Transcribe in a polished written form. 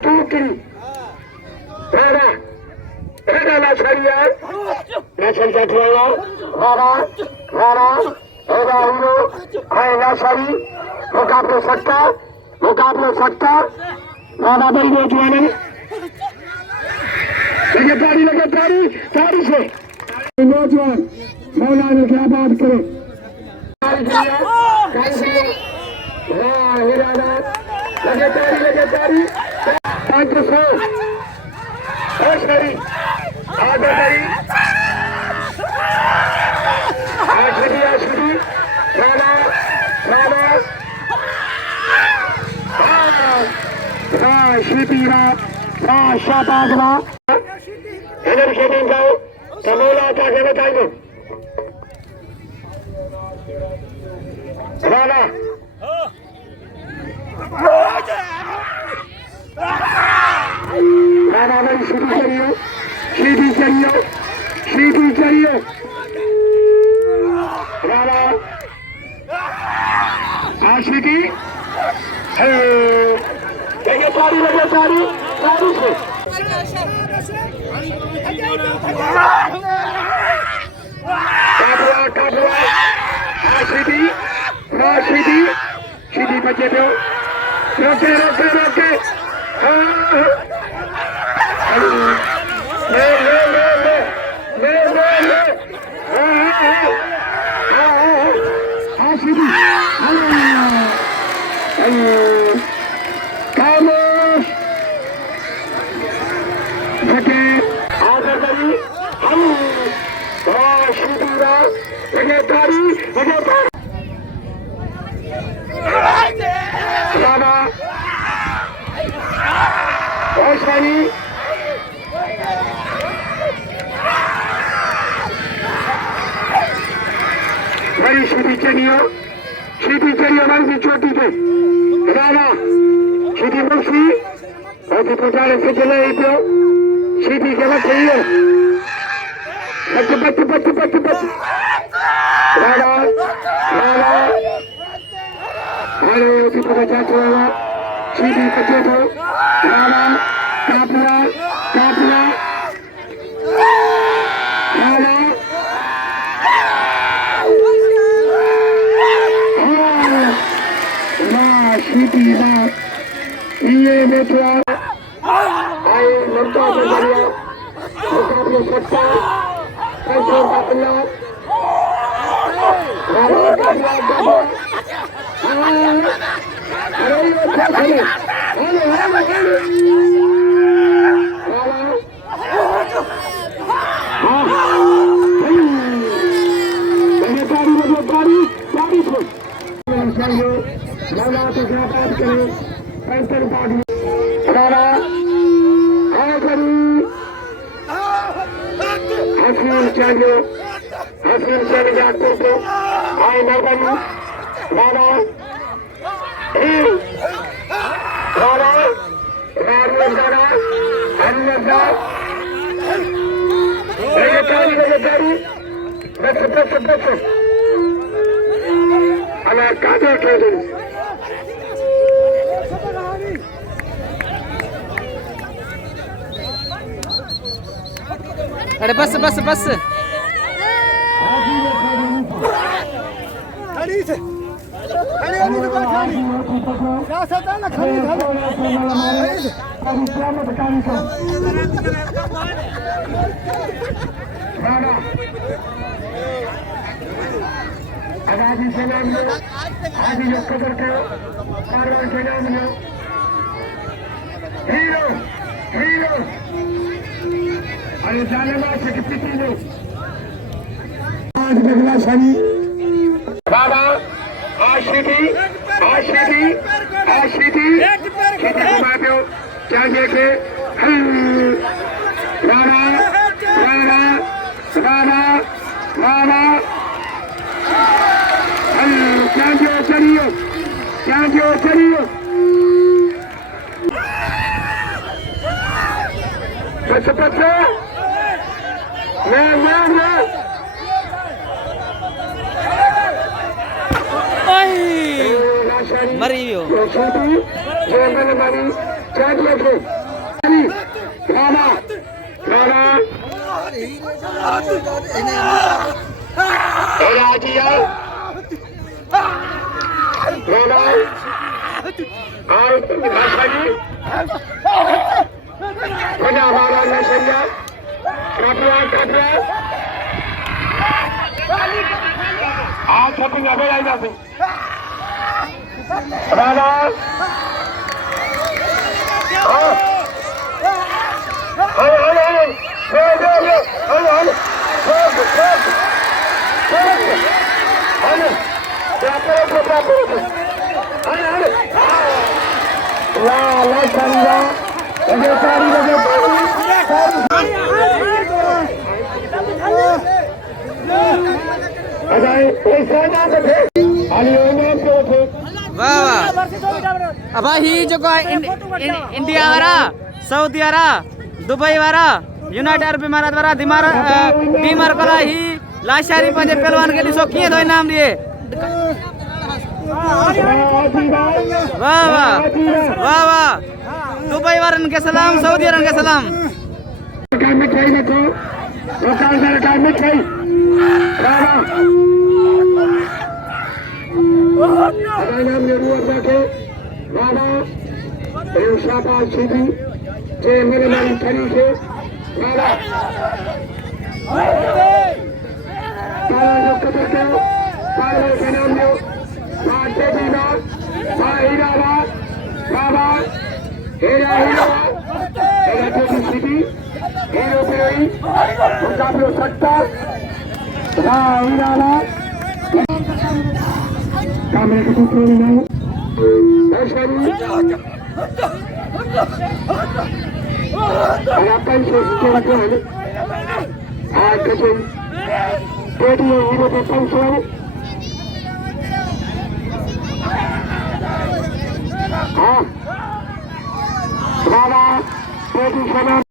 Tutti. Rara. Rara la Sharia. La Sharia Trova. Rara. Rara. Rara Uno. Hai la Shari. Mukabla Sakta. Mukabla Sakta. Rara bari नौजवान लगातारी तारी से नौजवान मौला ने क्या बात करे लगातारी 500 आशरी आदरी आशरी आशरी राणा राणा शिबीरा शाबागला इधर खेलें जाओ समोला का खेल जाएंगे राणा राणा भाई शुरू करियो सीधी करियो राणा आशिकी देखिए तारी लगे तारी से काबुआ राशिदी बचे दो रोके बड़ी सीधी चलिए हमारी चोटी पे राणा सीधी मुक्ति और प्रचार से चले सीधी जगह चाहिए बच राणा अरे बचा छोड़ा सीधी बचे तो राणा कापड़ा राणा ये बेटवा आई लड़का को बढ़िया मुकाबले सकता कैसे अपना अरे ये क्या खेले मौला तो क्या बात करे पैंतर बागी राणा हसीन चाहिए हसीन से जाते थे आए नगन राणा बस अला कादर खेल अरे बस खड़ी से खड़ी वाली दुकान खड़ी सियासत है ना खड़ी आजादी से नाम लो आदि लोग कदर करो कारवां से नाम लो हीरो अरे जानेमा से कितनी लो आज बगला शनि बाबा आशिकी खेती घुमा दो चाहिए के राणा चलियो बस Mario. Jadi, jangan lari चांदी के राणा राणा राजिया राणा और भाषाजी बना हमारा नशा काटरा आज शॉपिंग अबे आई जाती राणा वाह वाह अब ही जो इंडिया वाला सऊदी वाला दुबई वाला यूनाइटेड अरब इमारात वाला बीमार कला ही लाशारी पंजे पहलवान के लिए सो किए दो इनाम दिए वाह वाह वाह वाह दुबई वारन के सलाम सऊदी वारन के सलाम मिठाई रखो सरकार मिठाई नाम ने रुआ जाके बाबा शाबाश सीधी जे मेरे मारी खड़ी से बाबा जो कदर के सारे के नाम ने बाटे दीना हीरा बाबा हीरा तो सीधी हीरो पे रही उनका भी हो सकता हीरा कैमरे के टुकड़े में ऐसा नहीं आपका ही सोच के रखे हैं आज कैसे पेटी हीरो पे पहुंचे हाँ बाबा पेटी